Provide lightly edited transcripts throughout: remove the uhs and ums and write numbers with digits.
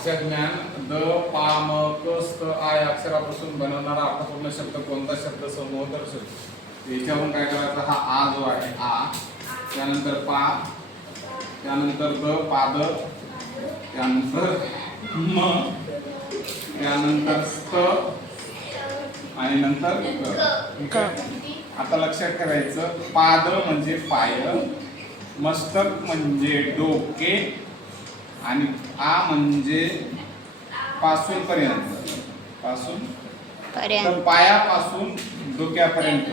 भाषा ज्ञान द पा म क स्त आ या अक्षरापासून बनवणारा अर्थपूर्ण शब्द कोणता शब्द समूह दर्शवतो. याच्यावरून काय करायचं, हा आ जो आहे आ, त्यानंतर पा, त्यानंतर द पाद, त्यानंतर म, त्यानंतर स्त आणि नंतर क. ठीक आहे. आता लक्षात ठेवायचं, पाद म्हणजे पाय, मस्तक म्हणजे डोके आणि आ म्हणजे पासून पर्यंत, पासून तर पायापासून डोक्यापर्यंत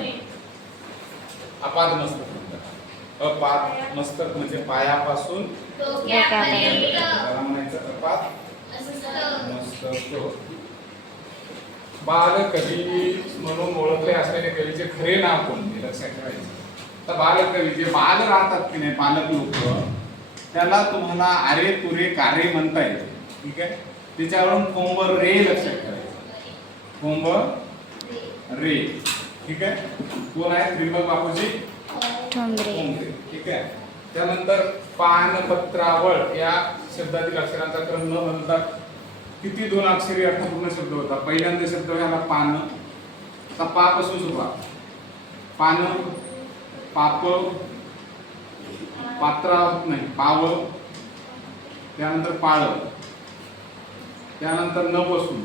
अपाद मस्तक. अपाद मस्तक म्हणजे पायापासून डोक्यापर्यंत, त्याला म्हणायचं अपाद मस्तक. बालकवी म्हणून ओळखले असलेले कवीचे खरे नाव कोणते, लक्षात ठेवायचं. तर बालकवी जे बाल राहतात की नाही, पालक लोक, त्याला तुम्हाला आरे तुरे कारे म्हणता येते. ठीक आहे. त्याच्यावरून कोंब रे लक्षात ठेवायचं, कोंब रे. ठीक आहे. कोण आहे, त्रिंबक बापूजी ठोंबरे. ठीक आहे. त्यानंतर पानपत्रावळ या शब्दातील अक्षरांचा क्रम न बदलता किती दोन अक्षरी अर्थपूर्ण शब्द होता. पहिल्यांदा शब्द व्हायला पान, आता पा पासून सुरुवात, पान, पाप, पात्रा नाही पाव, त्यानंतर पाळ, त्यानंतर न बसून,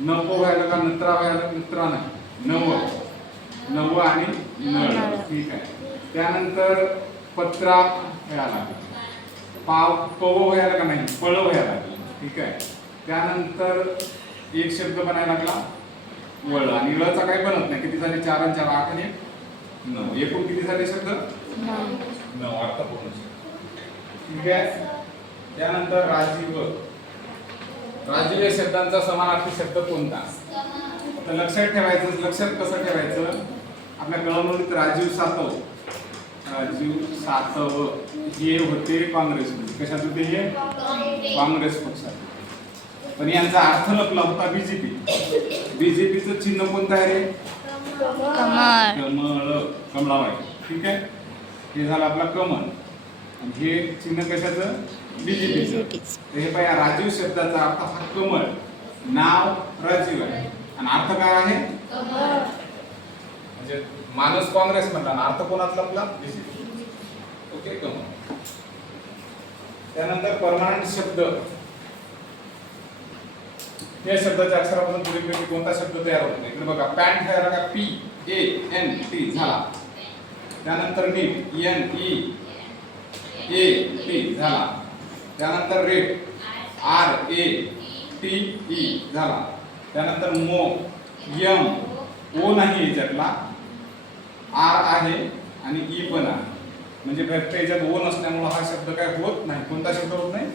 नको व्हायला का नत्रा व्हायला, नत्रा नाही नव, नव आणि नळ. ठीक आहे. त्यानंतर पत्रा व्हायला लागला, पाव पव व्हायला का नाही पळ व्हायला लागला. ठीक आहे. त्यानंतर एक शब्द बनायला लागला वळ, आणि ळचा काही बनत नाही. किती झाले, 4 आणि 4 8 आणि 9, एकूण किती झाले शब्द, 9 अर्थपूर्ण शब्द. ठीक आहे. त्यानंतर राजीव, राजीव या शब्दांचा समानार्थी शब्द कोणता. तर लक्षात ठेवायचं, लक्षात कसं ठेवायचं, आपल्या कळमनुरीत राजीव सातव, राजीव सातव हे होते काँग्रेसमध्ये. कशात होते हे, काँग्रेस पक्षात. पण यांचा अर्थ लपला होता बीजेपी. बीजेपीचं चिन्ह कोणतं आहे रे, कमळ, कमळाबाई. ठीक आहे. हे झालं आपला कमळ, आणि हे चिन्ह कशाचं, बीजेपीचं. हे पाया, राजीव शब्दाचा अर्थ हा कमळ, नाव राजीव आहे आणि अर्थ काय आहे, म्हणजे माणूस काँग्रेस म्हणला ना, अर्थ कोणाचा लपला, बीजेपी. ओके, कमळ. त्यानंतर परमानंट शब्द या शब्दाच्या अक्षरापासून पुढील कोणता शब्द तयार होत नाही. बघा, पॅन्ट तयार का, पी ए एन टी झाला. त्यानंतर neat, N E A T झाला. त्यानंतर rate, R A T E झाला. त्यानंतर मो, यम, ओ नाही याच्यातला, आर आहे आणि ई पण आहे, म्हणजे फक्त याच्यात ओ नसल्यामुळे हा शब्द काय होत नाही. कोणता शब्द होत नाही,